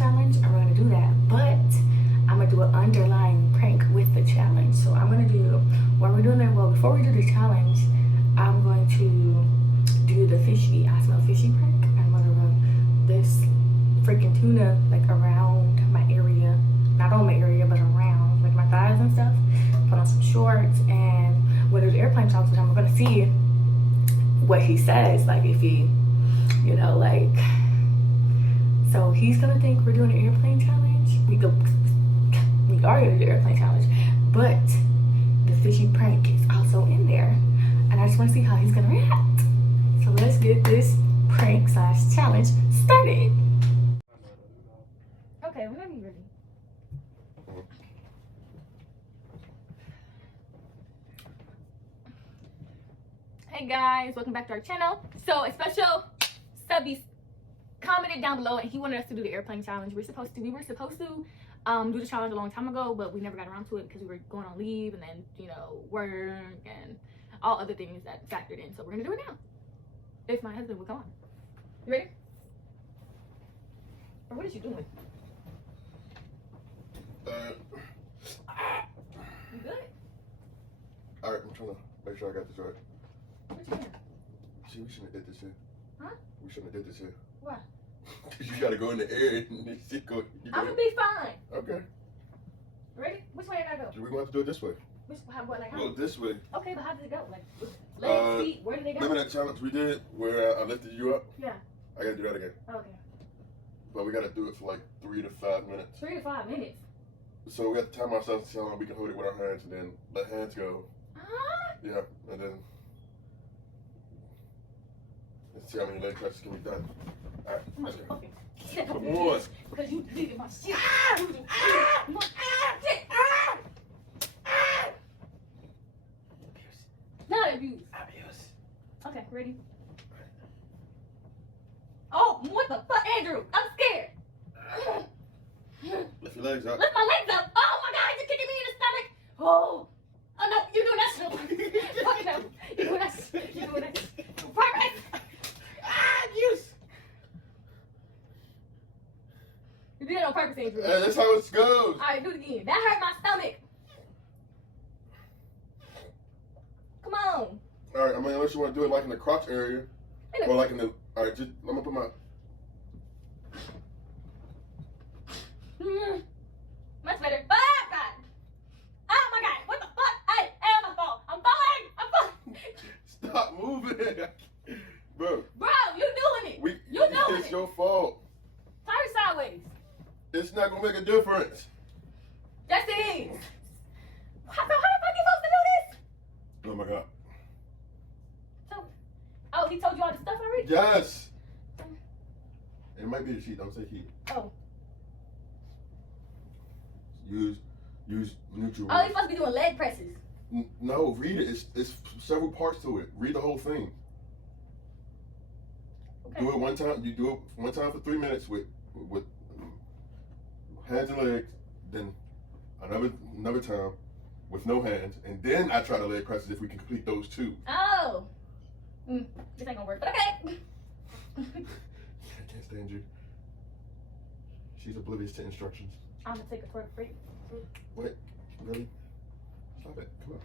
challenge, and we're gonna do that. But I'm gonna do an underlying prank with the challenge. So I'm gonna do, while we're doing that, well, before we do the challenge, I'm going to do the fishy, I smell fishy prank. I'm gonna rub this freaking tuna like around my area, not on my area, but around like my thighs and stuff. Put on some shorts, and when there's airplane challenge, we're gonna see what he says, like if he, you know, like, so he's gonna think we're doing an airplane challenge. We are doing the airplane challenge, but the fishy prank is also in there, and I just want to see how he's gonna react. So let's get this prank / challenge started. Okay, whenever you're ready. Hey guys, welcome back to our channel. So a special subby commented down below, and he wanted us to do the airplane challenge. We were supposed to do the challenge a long time ago, but we never got around to it because we were going on leave, and then, you know, work and all other things that factored in. So we're gonna do it now, if my husband will come on. You ready? Or what is you doing? You good? All right, I'm trying to make sure I got this right. What you doing? See, we shouldn't have did this here. Huh? We shouldn't have did this here. Why? Cause you gotta go in the air and then shit go. I'm gonna be fine. Okay. Ready? Which way I gotta go? Do we want to do it this way? How? Go this way. Okay, but how does it go? Like, legs, feet, where do they go? Remember that challenge we did where I lifted you up? Yeah. I gotta do that again. Okay. But we gotta do it for like 3 to 5 minutes. 3 to 5 minutes. So we have to time ourselves to see how long we can hold it with our hands, and then let hands go. Yeah, and then let's see how many leg presses can be done. All right, let's go. Okay. Come on. Because you did my shit. Not abuse. Abuse. Okay, ready? Oh, what the fuck, Andrew? I'm scared. Lift your legs up. Lift my legs up. Oh my God, you're kicking me in the stomach. Oh no, you're doing that shit. Fuck no. You're doing that shit. You're doing that shit. Purpose. Yes. You did it on purpose, Andrew. Hey, that's how it goes. Alright, do it again. That hurt my stomach. Come on. Alright, I mean, unless you want to do it like in the crotch area. Or like in the, alright, just, I'm gonna put my. Much better. Oh God. Oh my God. What the fuck? Hey, I'm gonna fall. I'm falling. I'm falling. Stop moving. Bro. Bro, you doing it. You doing It's it. your fault. Turn sideways. It's not gonna make a difference. Yes, it is. How the fuck you supposed to do this? Oh my God. So, oh, he told you all the stuff already? Yes. It might be the sheet. Don't say heat. Oh. Use neutral. Oh, you're supposed to be doing leg presses. No, read it. It's several parts to it. Read the whole thing. Okay. Do it one time. You do it one time for 3 minutes with hands and legs. Then another time with no hands, and then I try the leg presses if we can complete those 2. Oh. This ain't gonna work, but okay. I can't stand you. She's oblivious to instructions. I'm gonna take a twerk break. Wait, really? Stop it. Come on.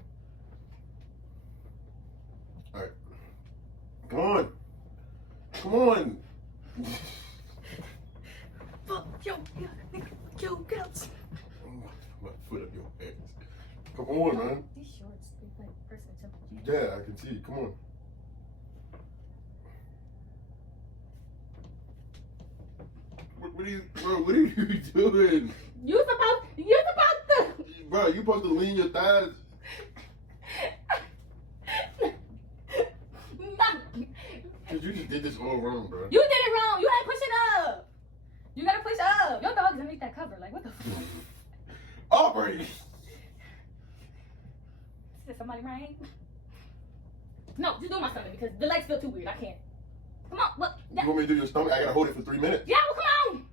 Alright. Come on. Come on. Fuck, yo, get up. My foot up your ass. Come on, man. These shorts, they like personal temperature. Yeah, I can see. Come on. What are you, bro? What are you doing? You supposed to. Bro, you supposed to lean your thighs. Cause you just did this all wrong, bro. You did it wrong. You had to push it up. You gotta push up. Your dog's gonna make that cover. Like, what the fuck? Aubrey. Is somebody right? No, just do my stomach because the legs feel too weird. I can't. Come on, look. You want me to do your stomach? I gotta hold it for 3 minutes. Yeah, well, come on.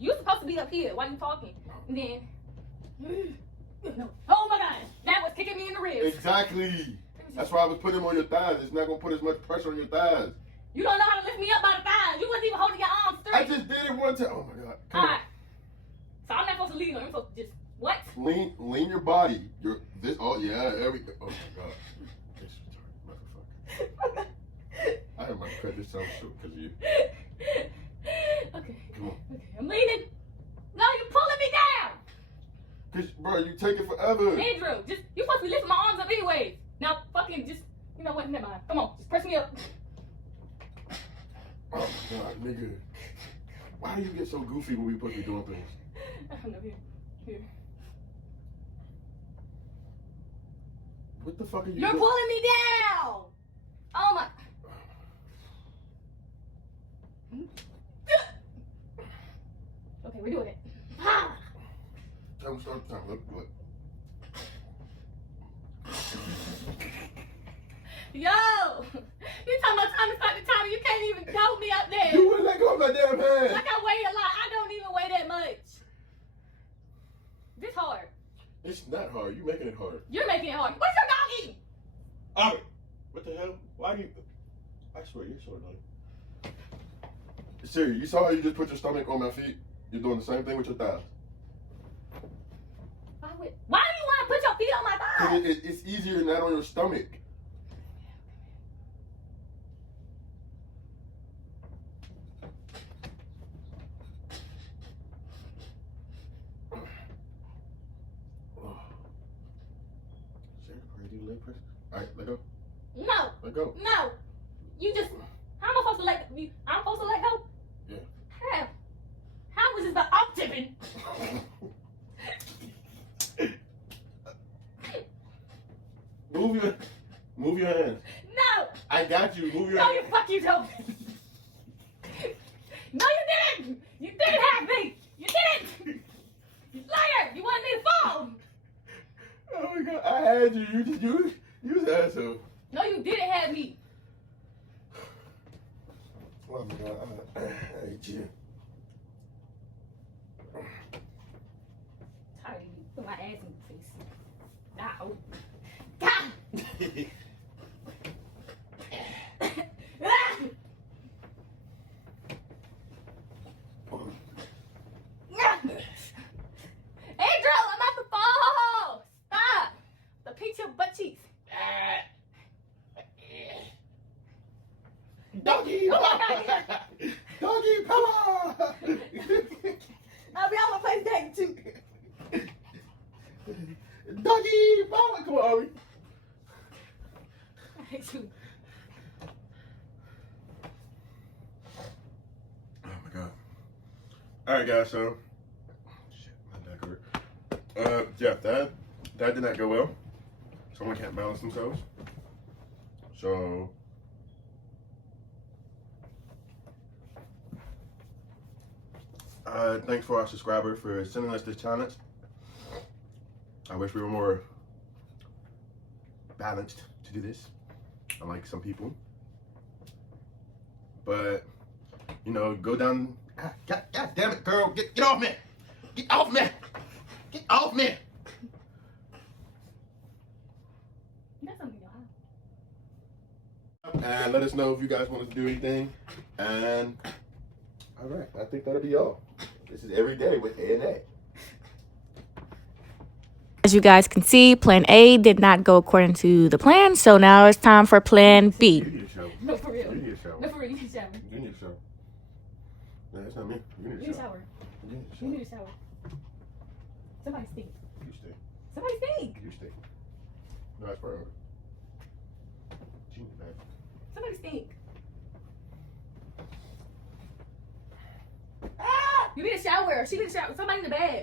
You're supposed to be up here while you talking. And then, no. Oh my God, that was kicking me in the ribs. Exactly. That's why I was putting them on your thighs. It's not gonna put as much pressure on your thighs. You don't know how to lift me up by the thighs. You wasn't even holding your arms straight. I just did it one time. Oh my God. Come Alright. So I'm not supposed to lean on you. I'm supposed to just, what? Lean your body. Oh yeah, there we go. Oh my God. This motherfucker. I have my credit sound short because of you. Okay. Come on. Okay. I'm leaning. No, you're pulling me down. Cause bro, you take it forever. Andrew, just you're supposed to be lifting my arms up anyways. Now fucking just, you know what? Never mind. Come on, just press me up. Oh my God, nigga. Why do you get so goofy when we supposed to be doing things? I don't know. Here. What the fuck are you You're doing? pulling me down. Oh my. Okay, we're doing it. Time, start the time. Look. Yo, you talking about time to start the time? You can't even hold me up there. You wouldn't let go of my damn hand. Like I weigh a lot. I don't even weigh that much. This hard. It's not hard. You making it hard. You're making it hard. What's your dog eating? Alright. What the hell? Why do you? I swear you're so annoying. Siri, you saw how you just put your stomach on my feet? You're doing the same thing with your thighs. Why do you want to put your feet on my thighs? It's easier than that on your stomach. Alright, let go. No. Let go. No. You just. How am I supposed to let you? I'm supposed to let go? Yeah. How was this the up tipping? Move your hands. No. I got you. Move your No, hands. you fuck you don't. No, you didn't. You didn't have me. You didn't. You liar. You wanted me to fall. Oh my God, I had you. You was an asshole. No, you didn't have me. Oh my God, I hate you. Tired of you. Put my ass in your face. Ow. God. Andrew, I'm about to fall. Stop. The pinch your butt cheeks. Doggy Oh my power! Doggy power! I'll be on my place day too. Doggy power! Come on, Ari. I hate you. Oh my God. Alright guys, so shit, my neck hurt. Yeah, that did not go well. Someone can't balance themselves. So thanks for our subscriber for sending us this challenge. I wish we were more balanced to do this, unlike some people. But you know, go down. God damn it, girl! Get off me! Get off me! Get off me! That's something you And let us know if you guys want us to do anything. And all right, I think that'll be all. This is every day with A and A. As you guys can see, plan A did not go according to the plan, so now it's time for plan B. You need a shower. No, for real. You need a shower. No, for real. You need a shower. You need a shower. No, that's not me. You need You a need a shower. shower. You need a You shower. need a shower. Somebody stink. You stink. Somebody stink. You stink. No, that's forever. She need that. Somebody stink. Ah! You need a shower. She need a shower. Somebody in the bath.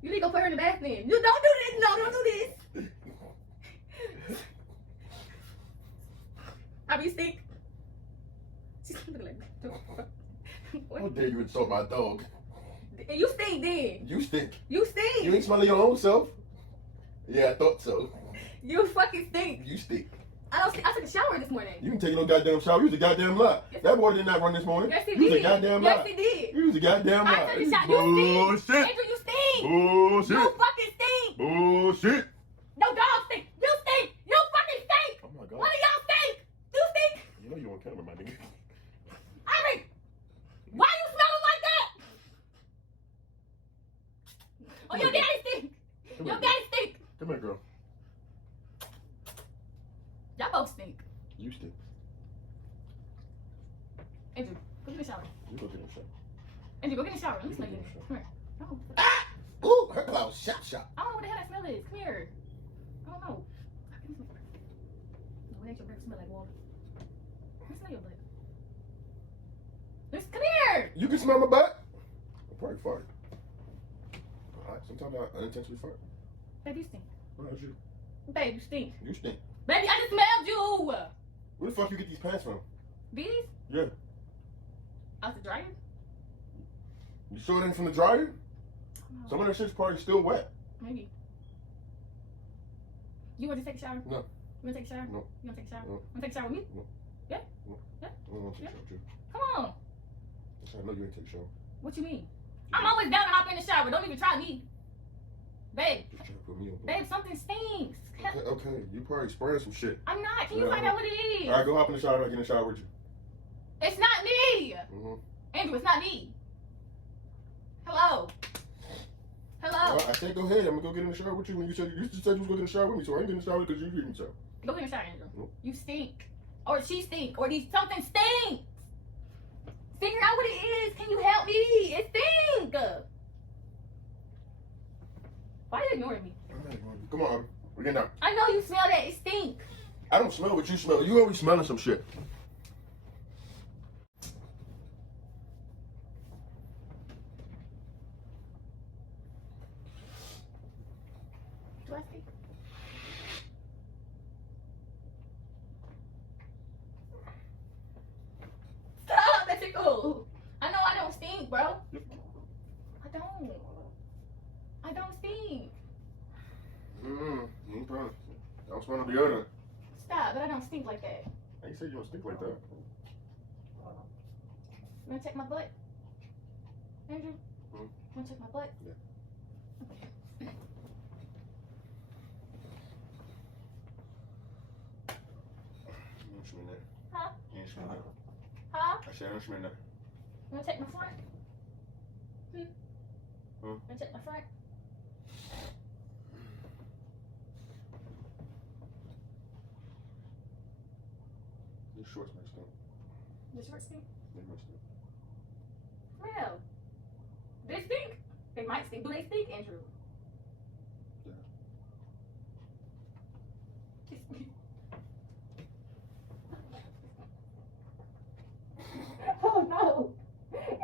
You need to go put her in the bath then. You don't do this. No, don't do this. You stink. She's looking like How dare you insult my dog? You stink then. You stink. You stink. You ain't smelling your own self? Yeah, I thought so. You fucking stink. You stink. I don't stink. I took a shower this morning. You can take no goddamn shower. You was a goddamn lie. Yes. That boy did not run this morning. Yes, he You was a did. goddamn Yes, lie. he did. You was a goddamn lie. I took a shower. You stink. Bullshit. Andrew, you stink. Bullshit. You fucking stink. Bullshit. No dog stink. You stink. You fucking stink. Oh my God. One of y'all stink. You stink. You know you on camera, my nigga. Come here, girl. Y'all both stink. You stink. Andrew, go get in the shower. You go get in the shower. Andrew, go get in the shower. Let me smell you. Come here. No. Ah! Ooh, her clouds. Shop, shop. I don't know what the hell that smell is. Come here. I don't know. No, it ain't your breath. Smell like water. Let me smell your butt. Come here. You can smell my butt. I probably fart. Alright, sometimes I unintentionally fart. Baby, you stink. What about you? Babe, you stink. You stink. Baby, I just smelled you. Where the fuck you get these pants from? These? Yeah. Out the dryer? You saw it in from the dryer? Some of that shit's probably still wet. Maybe. You want to take a shower? No. You want to take a shower? No. You want to take a shower? No. Want to take a shower with me? No. Yeah? No. Yeah? I don't want to take a shower, too. Come on. I know you ain't take a shower. What you mean? I'm always down to hop in the shower. Don't even try me. Babe. Just trying to put me on. Babe, something stinks. Okay. You probably spraying some shit. I'm not. Can you Yeah. find out what it is? Alright, go hop in the shower and I get in the shower with you. It's not me. Mm-hmm. Andrew, it's not me. Hello. Hello. I said go ahead. I'm gonna go get in the shower with you when you said you just said you was going to get in the shower with me, so I ain't getting in the shower because you get in the shower. Go get in the shower, Andrew. Nope. You stink. Or she stink. Or something stinks. Figure out what it is. Can you help me? It stink. Why are you ignoring me? I'm not ignoring you. Come on, we're getting out. I know you smell that. It stink. I don't smell what you smell. You always smelling some shit. Do I stink? Stop. That's it. Cool. I know I don't stink, bro. I don't. I don't stink. Okay. Don't smell the deodorant. Stop, but I don't stink like that. I ain't said you don't stink like that. You wanna check my butt? Andrew? Hmm? Wanna check my butt? Yeah. You ain't smell that. Huh? You ain't smell that. Huh? I said I don't smell that. You wanna check my front? Huh? Wanna check my front? Your shorts might stink. The short stink? They might stink. Well, do they stink? They might stink. Do they stink, Andrew? Yeah. Oh no!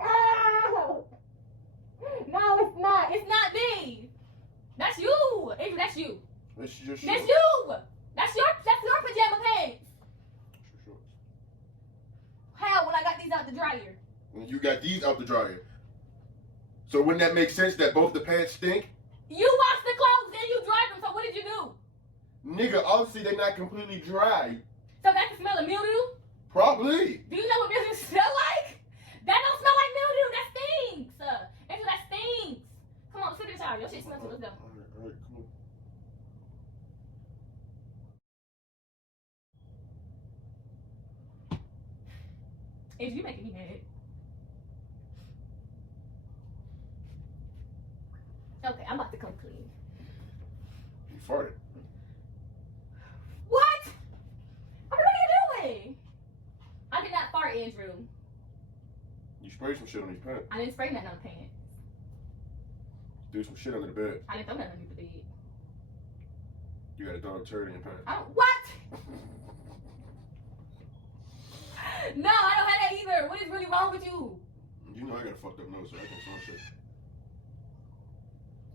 Ow! No, it's not. It's not me. That's you, Andrew. That's you. It's your shorts. That's you. That's your pajama pants. It's your shorts. How? When I got these out the dryer. And you got these out the dryer. So wouldn't that make sense that both the pants stink? You washed the clothes and you dried them. So what did you do? Nigga, obviously they're not completely dry. So that can smell of mildew. Probably. Do you know what mildew smell like? That don't smell like mildew. That stinks. Andrew, that stinks. Come on, sit in the shower. Your shit smells good. Let's go. Alright, come on. Andrew, you making me mad. Okay, I'm about to come clean. You farted. What? What are you doing? I did not fart, Andrew. You sprayed some shit on these pants. I didn't spray nothing on the pants. Threw some shit under the bed. I didn't throw nothing under the bed. You got a dog turd in your pants. I don't, what? No, I don't have that either. What is really wrong with you? You know I got a fucked up nose, so I can smell shit.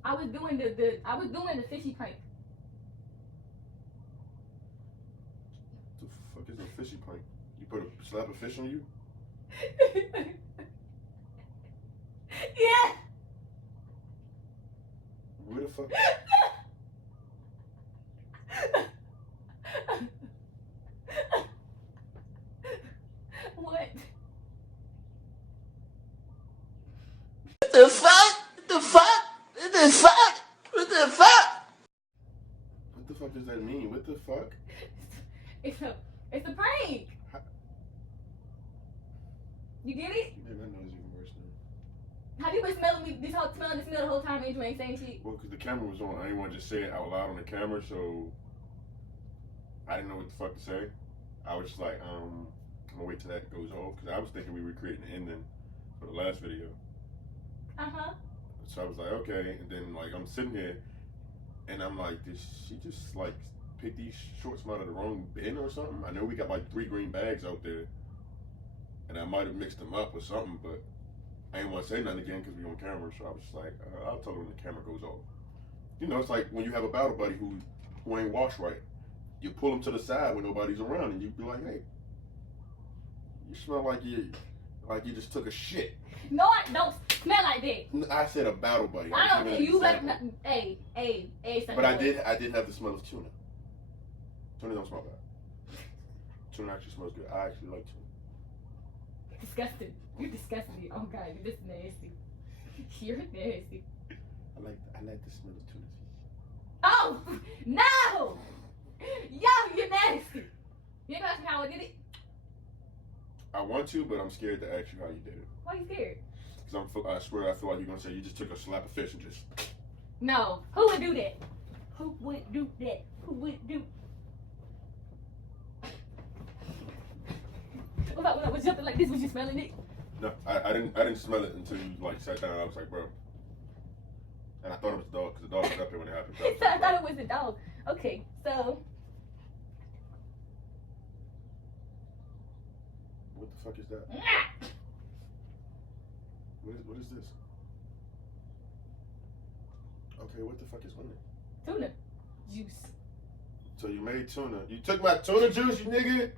I was doing the fishy prank. The fuck is a fishy prank? You put a slap of fish on you? Yeah. Where the fuck? What? What the fuck? What the fuck? What the fuck? What the fuck? What the fuck does that mean? What the fuck? It's a prank. You get it? You made my nose even worse now. Have you been smelling me smelling the smell the whole time and you ain't saying shit? Well, because the camera was on. I didn't want to just say it out loud on the camera, so I didn't know what the fuck to say. I was just like, I'm gonna wait till that goes off, because I was thinking we were creating an ending for the last video. So I was like, okay, and then like I'm sitting here, and I'm like, did she just like pick these shorts out of the wrong bin or something? I know we got like 3 green bags out there, and I might have mixed them up or something, but I didn't want to say nothing again because we on camera. So I was just like, I'll tell her when the camera goes off. You know, it's like when you have a battle buddy who ain't washed right. You pull them to the side when nobody's around, and you be like, hey, you smell like you just took a shit. No, I don't smell like that. I said a battle buddy. I don't care. You better not. Hey. But I did have the smell of tuna. Tuna don't smell bad. Tuna actually smells good. I actually like tuna. Disgusting. You're disgusting. Oh God, you're just nasty. You're nasty. I like the smell of tuna. Oh no! Yo, you're nasty. You ain't gonna ask me how I did it. I want to, but I'm scared to ask you how you did it. Why you scared? Because I swear I feel like you're gonna say you just took a slap of fish and just. No. Who would do that? Who would do that? Who would do? What about when I was jumping like this? Was you smelling it? No, I didn't smell it until you like sat down. I was like, bro. And I thought it was the dog because the dog was up here when it happened. I thought it was the dog. Okay, so. What the fuck is that? What is this? Okay, what the fuck is on it? Tuna juice. So you made tuna. You took my tuna juice, you nigga?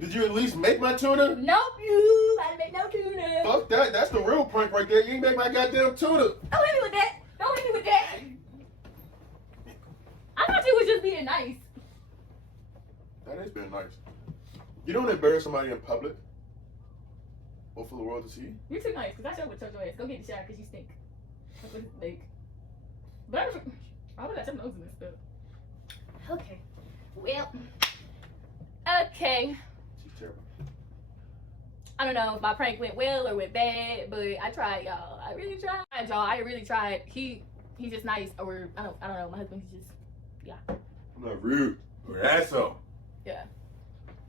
Did you at least make my tuna? Nope, I didn't make no tuna. Fuck that. That's the real prank right there. You ain't make my goddamn tuna. Don't hit me with that. Don't hit me with that. I thought you was just being nice. That is being nice. You don't embarrass somebody in public or for the world to see. You're too nice, because I sure would touch your ass. Go get in the shower, because you stink. Like, but I would let your nose in this stuff. Okay. Well. Okay. She's terrible. I don't know if my prank went well or went bad, but I tried, y'all. I really tried, y'all. I really tried. He's just nice, or I don't know. My husband, he's just, yeah. I'm not rude. You're an asshole. Yeah.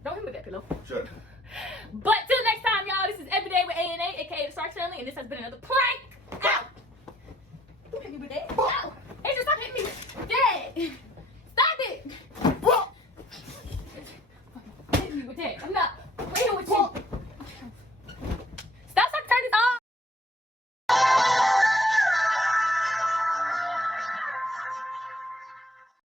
Don't hit me with that pillow. Shut up. But till next time, y'all, this is Everyday with A&A, aka the Stark Family, and this has been another prank. Out! Don't hit me with that. Out!